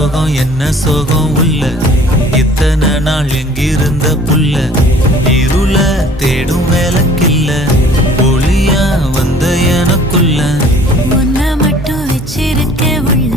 சோகம் என்ன சோகம் உள்ள இத்தனை நாள் எங்கிருந்த புல்ல இருள தேடும் வேலைக்கில்ல ஒளியா வந்த எனக்குள்ள உன்னை மட்டும் வச்சிருக்க உள்ள